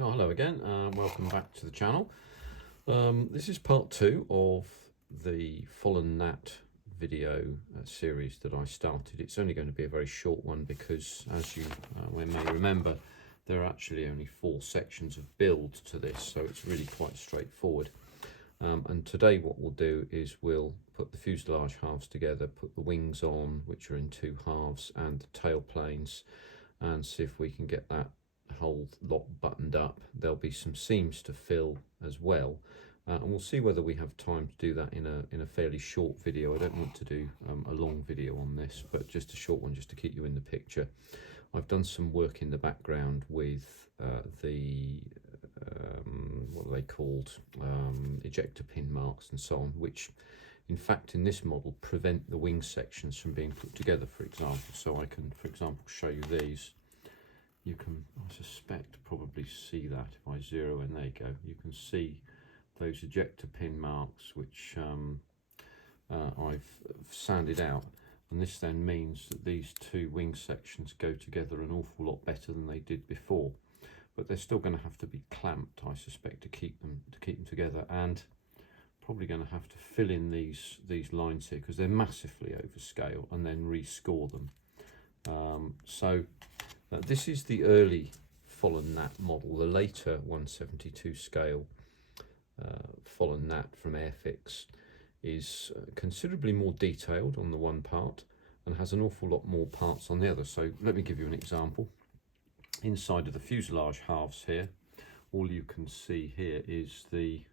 Oh, hello again, welcome back to the channel. This is part 2 of the Folland Gnat video series that I started. It's only going to be a very short one because, as you may remember, there are actually only 4 sections of build to this, so it's really quite straightforward. And today what we'll do is we'll put the fuselage halves together, put the wings on, which are in 2 halves, and the tail planes, and see if we can get that whole lot buttoned up. There'll be some seams to fill as well, and we'll see whether we have time to do that in a fairly short video. I don't want to do a long video on this, but just a short one just to keep you in the picture. I've done some work in the background with what are they called, ejector pin marks and so on, which in fact in this model prevent the wing sections from being put together, for example. So I can, for example, show you these. You can, I suspect, probably see that if I zero in. There you go. You can see those ejector pin marks, which I've sanded out, and this then means that these 2 wing sections go together an awful lot better than they did before. But they're still going to have to be clamped, I suspect, to keep them together, and probably going to have to fill in these lines here because they're massively overscale, and then rescore them. This is the early Folland Gnat model. The later 1/72 scale Folland Gnat from Airfix is considerably more detailed on the one part and has an awful lot more parts on the other. So let me give you an example. Inside of the fuselage halves here, all you can see here is the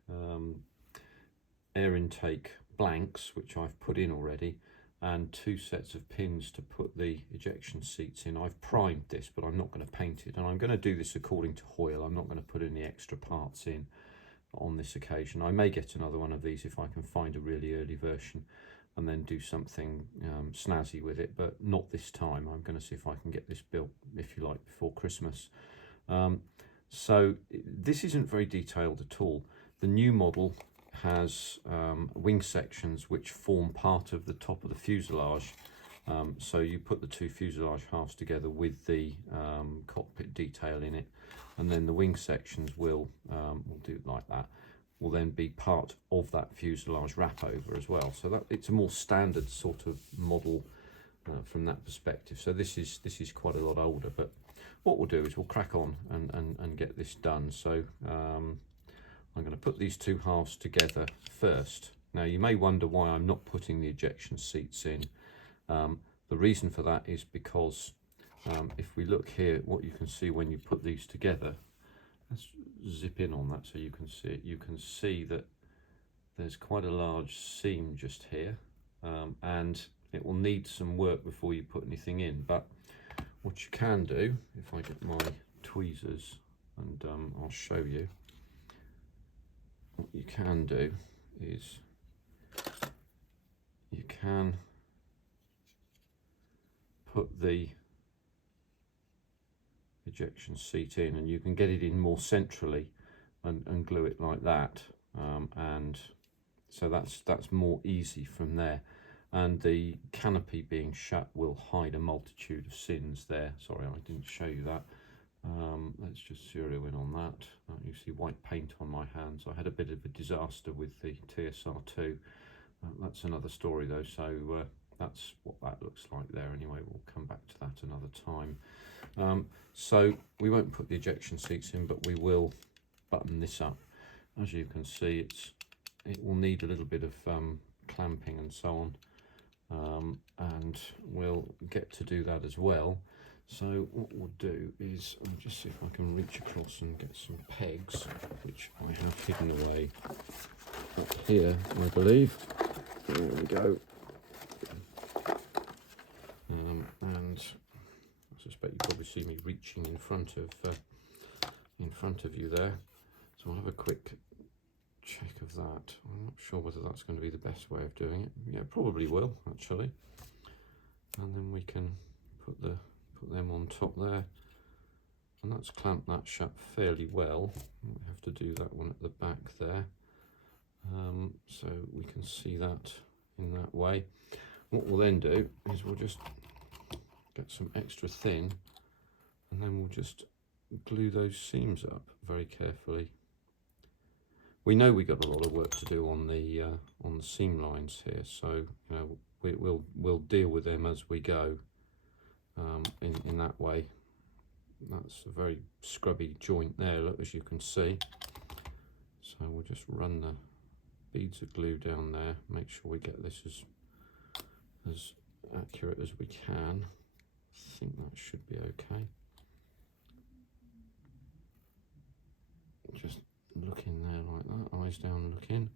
air intake blanks, which I've put in already, and 2 sets of pins to put the ejection seats in. I've primed this, but I'm not going to paint it, and I'm going to do this according to Hoyle. I'm not going to put any extra parts in on this occasion. I may get another one of these if I can find a really early version and then do something snazzy with it, but not this time. I'm going to see if I can get this built, if you like, before Christmas. So this isn't very detailed at all. The new model has wing sections which form part of the top of the fuselage. So you put the 2 fuselage halves together with the cockpit detail in it, and then the wing sections will do it like that, will then be part of that fuselage wrap over as well. So that it's a more standard sort of model from that perspective. So this is quite a lot older, but what we'll do is we'll crack on and get this done. So I'm going to put these 2 halves together first. Now you may wonder why I'm not putting the ejection seats in. The reason for that is because if we look here, what you can see when you put these together, let's zip in on that so you can see it. You can see that there's quite a large seam just here, and it will need some work before you put anything in. But what you can do, if I get my tweezers, and I'll show you, what you can do is you can put the ejection seat in, and you can get it in more centrally and glue it like that, and so that's more easy from there. And the canopy being shut will hide a multitude of sins there. Sorry, I didn't show you that. Let's just zero in on that. You see white paint on my hands. I had a bit of a disaster with the TSR2. That's another story though, so that's what that looks like there. Anyway, we'll come back to that another time. So we won't put the ejection seats in, but we will button this up. As you can see, it will need a little bit of clamping and so on, and we'll get to do that as well. So what we'll do is, I'll just see if I can reach across and get some pegs, which I have hidden away up here, I believe. There we go. And I suspect you probably see me reaching in front of you there. So I'll have a quick check of that. I'm not sure whether that's going to be the best way of doing it. Yeah, probably will actually. And then we can put them on top there, and that's clamped that shut fairly well. We have to do that one at the back there, so we can see that in that way. What we'll then do is we'll just get some extra thin, and then we'll just glue those seams up very carefully. We know we've got a lot of work to do on the seam lines here, so you know we'll deal with them as we go. In that way. That's a very scrubby joint there, look, as you can see. So we'll just run the beads of glue down there, make sure we get this as accurate as we can. I think that should be okay. Just look in there like that, eyes down, look in.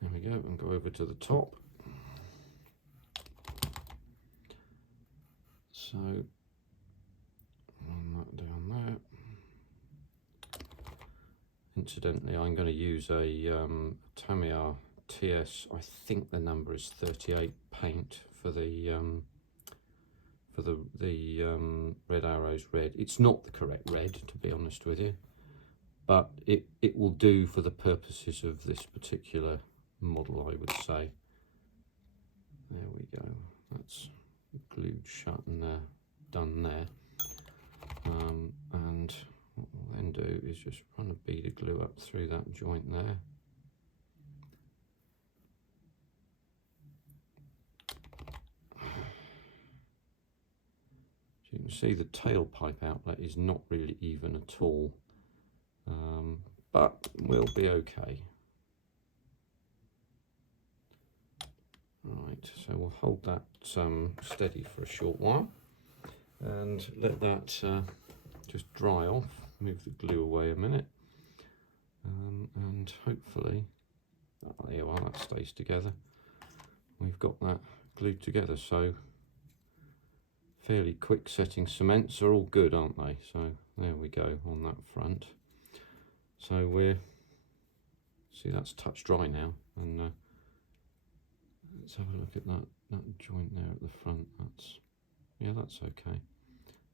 There we go, and go over to the top. So run that down there. Incidentally, I'm going to use a Tamiya TS. I think the number is 38 paint for the Red Arrows red. It's not the correct red, to be honest with you, but it will do for the purposes of this particular model, I would say. There we go. That's glued shut and done there. And what we'll then do is just run a bead of glue up through that joint there. So you can see the tailpipe outlet is not really even at all, but we'll be okay. Right, so we'll hold that steady for a short while and let that just dry off. Move the glue away a minute, and hopefully, oh, there you are, that stays together. We've got that glued together, so fairly quick setting cements are all good, aren't they? So there we go on that front. So see, that's touch dry now, and let's have a look at that joint there at the front. That's okay.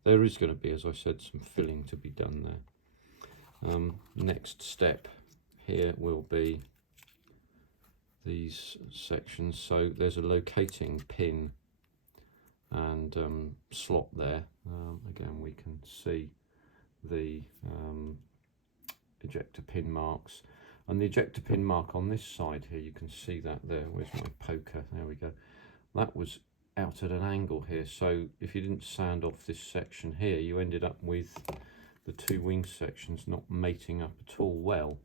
There is going to be, as I said, some filling to be done there. Next step here will be these sections. So there's a locating pin and slot there. Again, we can see the ejector pin marks. And the ejector pin mark on this side here, you can see that there. Where's my poker? There we go. That was out at an angle here, so if you didn't sand off this section here, you ended up with the two wing sections not mating up at all well.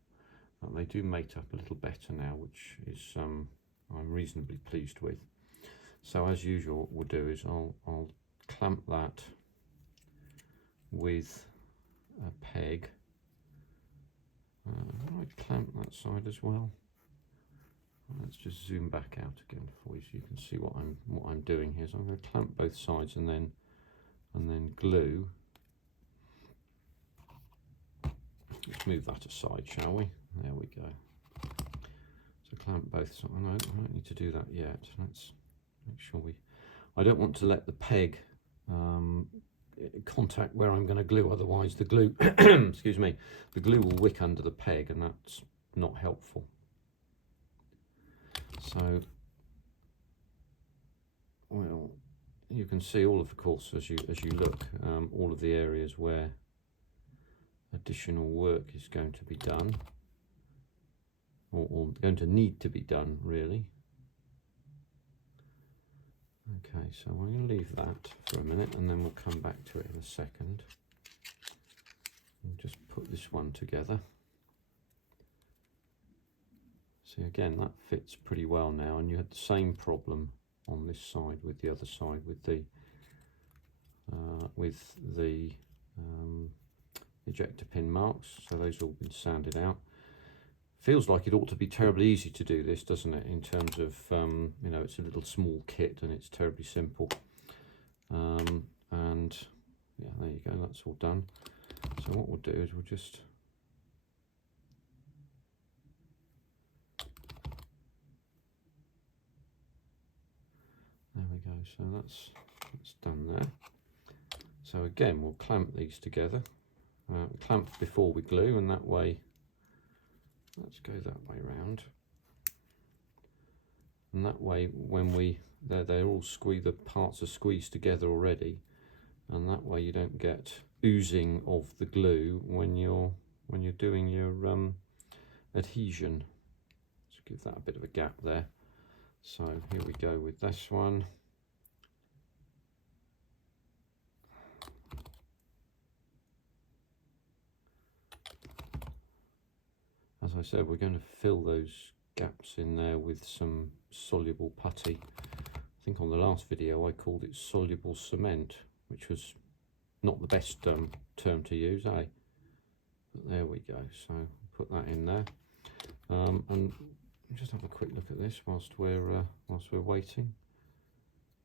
They do mate up a little better now, which is I'm reasonably pleased with. So as usual, what we'll do is I'll clamp that with a peg. I clamp that side as well. Let's just zoom back out again for you so you can see what I'm doing here. So I'm going to clamp both sides and then glue. Let's move that aside, shall we? There we go. So clamp both sides. No, I don't need to do that yet. Let's make sure I don't want to let the peg contact where I'm going to glue, otherwise the glue excuse me, the glue will wick under the peg, and that's not helpful. So, well, you can see all of course as you look, all of the areas where additional work is going to be done, or going to need to be done, really. Okay, so I'm going to leave that for a minute and then we'll come back to it in a second. And just put this one together. See, again, that fits pretty well now, and you had the same problem on this side with the other side with the ejector pin marks. So those have all been sanded out. Feels like it ought to be terribly easy to do this, doesn't it, in terms of you know, it's a little small kit and it's terribly simple. And yeah, there you go, that's all done. So what we'll do is we'll just there we go, so that's done there. So again, we'll clamp these together, clamp before we glue, and that way, let's go that way round. And that way, when they're all squeezed, the parts are squeezed together already, and that way you don't get oozing of the glue when you're doing your adhesion. So give that a bit of a gap there. So here we go with this one. As I said, we're going to fill those gaps in there with some soluble putty. I think on the last video I called it soluble cement, which was not the best term to use, eh? But there we go. So put that in there, and just have a quick look at this whilst we're waiting.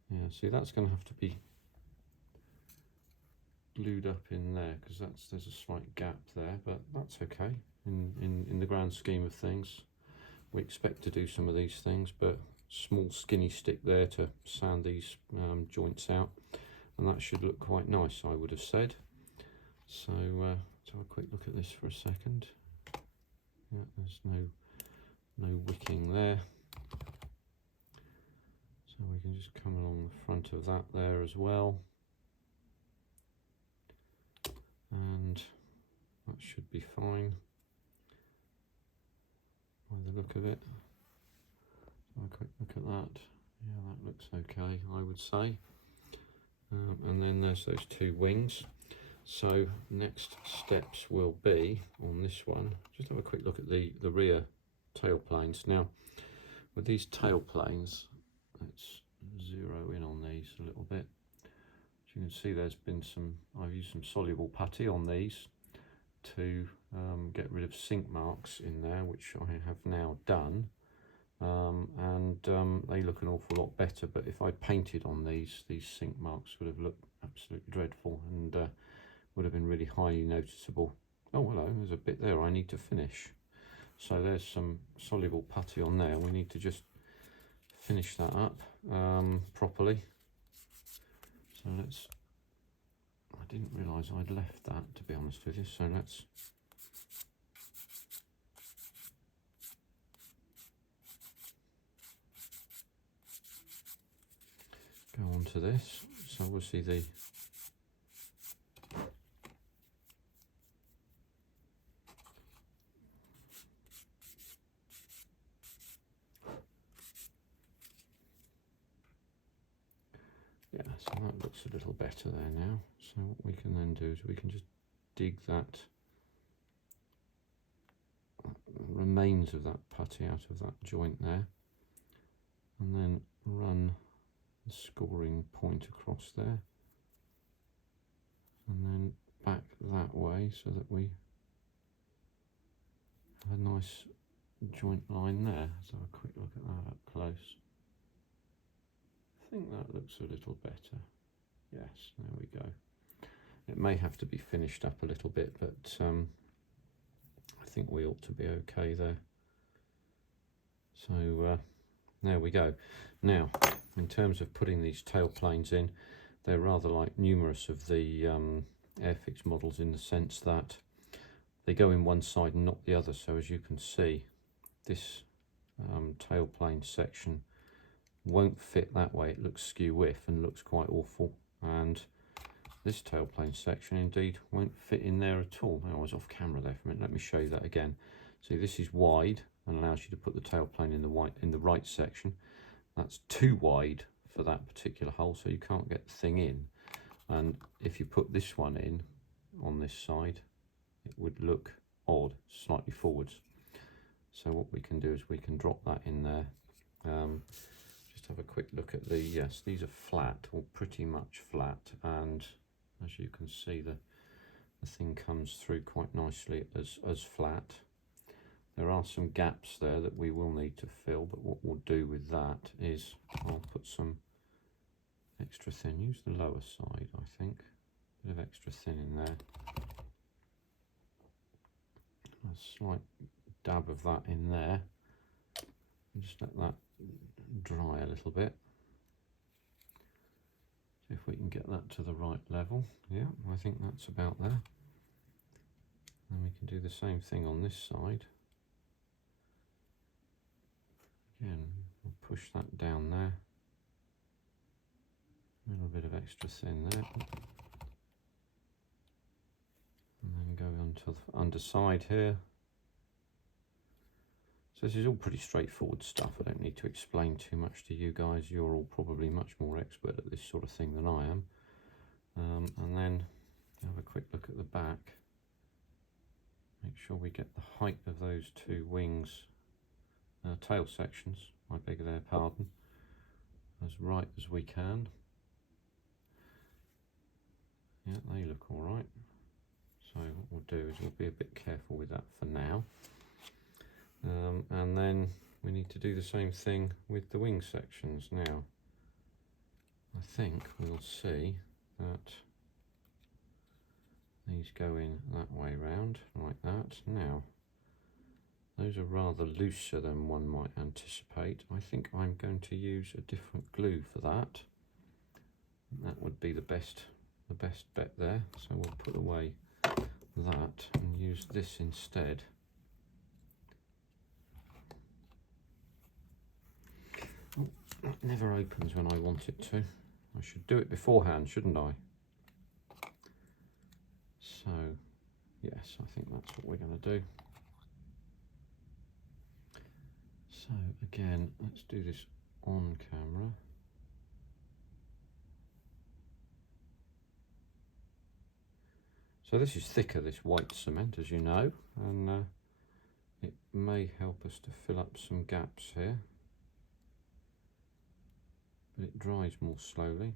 Yeah, see, that's going to have to be glued up in there because there's a slight gap there, but that's okay. In the grand scheme of things, we expect to do some of these things, but small skinny stick there to sand these joints out, and that should look quite nice, I would have said. So let's have a quick look at this for a second. Yeah, there's no wicking there, so we can just come along the front of that there as well, and that should be fine by the look of it. So a quick look at that. Yeah, that looks okay, I would say. And then there's those two wings. So next steps will be on this one, just have a quick look at the rear tail planes. Now with these tail planes, let's zero in on these a little bit. As you can see, there's been I've used some soluble putty on these to get rid of sink marks in there, which I have now done, and they look an awful lot better. But if I painted on these sink marks would have looked absolutely dreadful, and would have been really highly noticeable. Oh hello, there's a bit there I need to finish. So there's some soluble putty on there. We need to just finish that up properly. So I didn't realise I'd left that, to be honest with you, so let's go on to this. So obviously yeah, so that looks a little better there now. So what we can then do is we can just dig that remains of that putty out of that joint there, and then run the scoring point across there, and then back that way so that we have a nice joint line there. Let's have a quick look at that up close. I think that looks a little better. Yes, there we go. It may have to be finished up a little bit, but I think we ought to be okay there. So there we go. Now, in terms of putting these tail planes in, they're rather like numerous of the Airfix models in the sense that they go in one side and not the other. So as you can see, this tail plane section won't fit that way. It looks skew-whiff and looks quite awful, and this tail plane section indeed won't fit in there at all. I was off camera there for a minute. Let me show you that again. See, this is wide and allows you to put the tail plane in the right section. That's too wide for that particular hole, so you can't get the thing in. And if you put this one in on this side, it would look odd, slightly forwards. So what we can do is we can drop that in there. Just have a quick look at the, yes, these are flat, or pretty much flat, and as you can see, the thing comes through quite nicely as flat. There are some gaps there that we will need to fill, but what we'll do with that is I'll put some extra thin, use the lower side, I think, a bit of extra thin in there, a slight dab of that in there, and just let that dry a little bit. See if we can get that to the right level. Yeah, I think that's about there. And we can do the same thing on this side. Again, we'll push that down there. A little bit of extra thin there. onto the underside here. So this is all pretty straightforward stuff. I don't need to explain too much to you guys. You're all probably much more expert at this sort of thing than I am. And then have a quick look at the back. Make sure we get the height of those two wings, tail sections, I beg their pardon, as right as we can. Yeah, they look all right. So what we'll do is we'll be a bit careful with that for now. And then we need to do the same thing with the wing sections. Now, I think we'll see that these go in that way round, like that. Now, those are rather looser than one might anticipate. I think I'm going to use a different glue for that. That would be the best bet there. So we'll put away that and use this instead. Oh, that never opens when I want it to. I should do it beforehand, shouldn't I? So, yes, I think that's what we're going to do. So, again, let's do this on camera. So this is thicker, this white cement, as you know, and it may help us to fill up some gaps here. But it dries more slowly.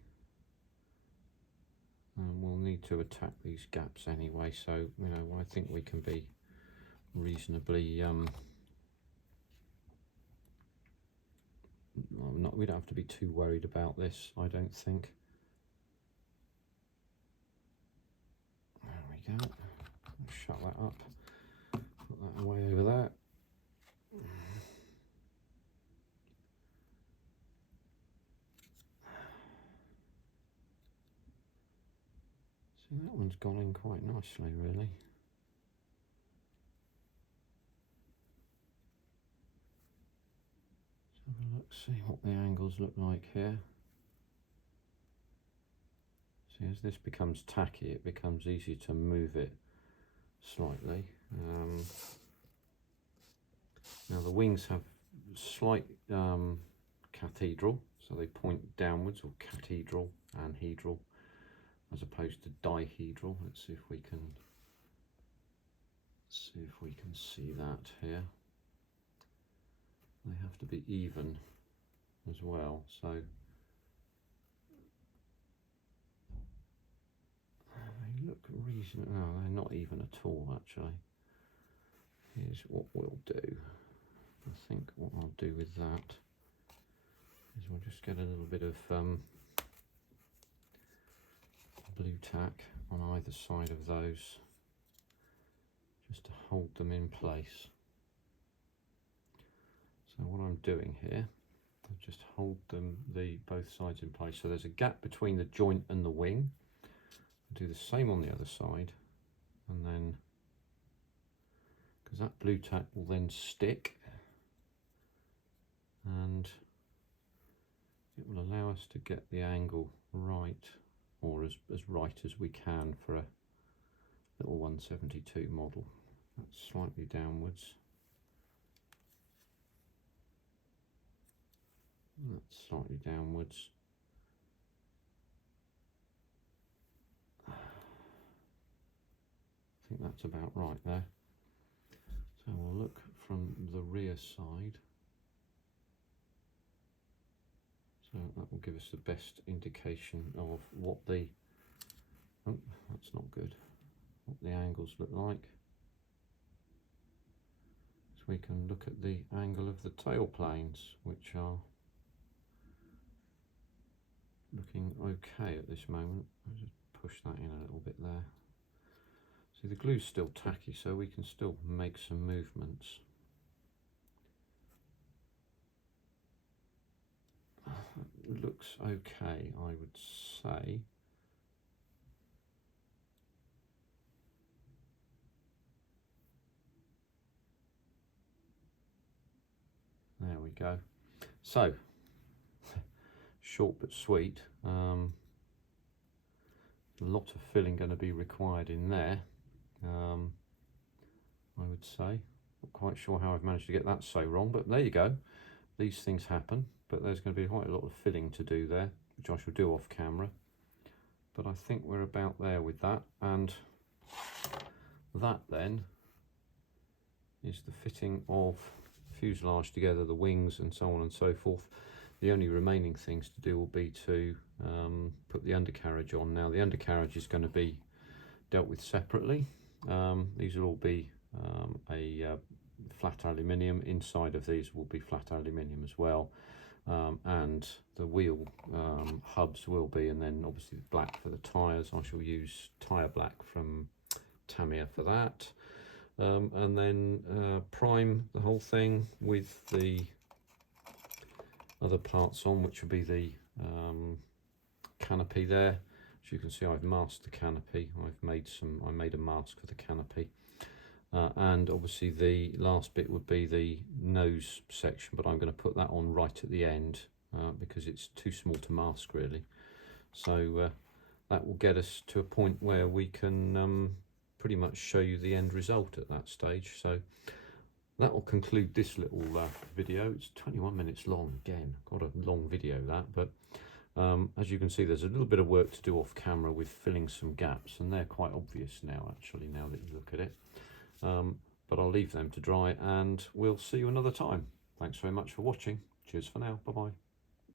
And we'll need to attack these gaps anyway, so, you know, I think we can be reasonably, we don't have to be too worried about this, I don't think. There we go. Shut that up. Put that away over there. See, that one's gone in quite nicely, really. Let's have a look, see what the angles look like here. See, as this becomes tacky, it becomes easy to move it slightly. Now the wings have slight cathedral, so they point downwards, or cathedral, anhedral, as opposed to dihedral. Let's see if we can see that here. They have to be even as well, so they look reasonable. No, they're not even at all, actually. Here's what we'll do. I think what I'll do with that is we'll just get a little bit of blue tack on either side of those, just to hold them in place. So what I'm doing here, I'll just hold them both sides in place. So there's a gap between the joint and the wing. I'll do the same on the other side, and then, because that blue tack will then stick, and it will allow us to get the angle right, or as right as we can for a little 172 model. That's slightly downwards. That's slightly downwards. I think that's about right there. So we'll look from the rear side. So that will give us the best indication of what the, oh, that's not good, what the angles look like. So we can look at the angle of the tail planes, which are looking okay at this moment. I'll just push that in a little bit there. See, the glue's still tacky, so we can still make some movements. Looks okay, I would say. There we go. So, short but sweet. A lot of filling going to be required in there. should say. Not quite sure how I've managed to get that so wrong, but there you go. These things happen, but there's going to be quite a lot of filling to do there, which I shall do off camera. But I think we're about there with that, and that then is the fitting of fuselage together, the wings and so on and so forth. The only remaining things to do will be to put the undercarriage on. Now the undercarriage is going to be dealt with separately. These will all be a flat aluminium. Inside of these will be flat aluminium as well, and the wheel hubs will be, and then obviously the black for the tyres. I shall use tyre black from Tamiya for that, and then prime the whole thing with the other parts on, which will be the canopy there. As you can see, I've masked the canopy. I made a mask for the canopy, and obviously the last bit would be the nose section, but I'm going to put that on right at the end because it's too small to mask really. So that will get us to a point where we can pretty much show you the end result at that stage. So that will conclude this little video. It's 21 minutes long again, quite a long video that, but as you can see, there's a little bit of work to do off camera with filling some gaps, and they're quite obvious now actually, now that you look at it. But I'll leave them to dry, and we'll see you another time. Thanks very much for watching. Cheers for now. Bye bye.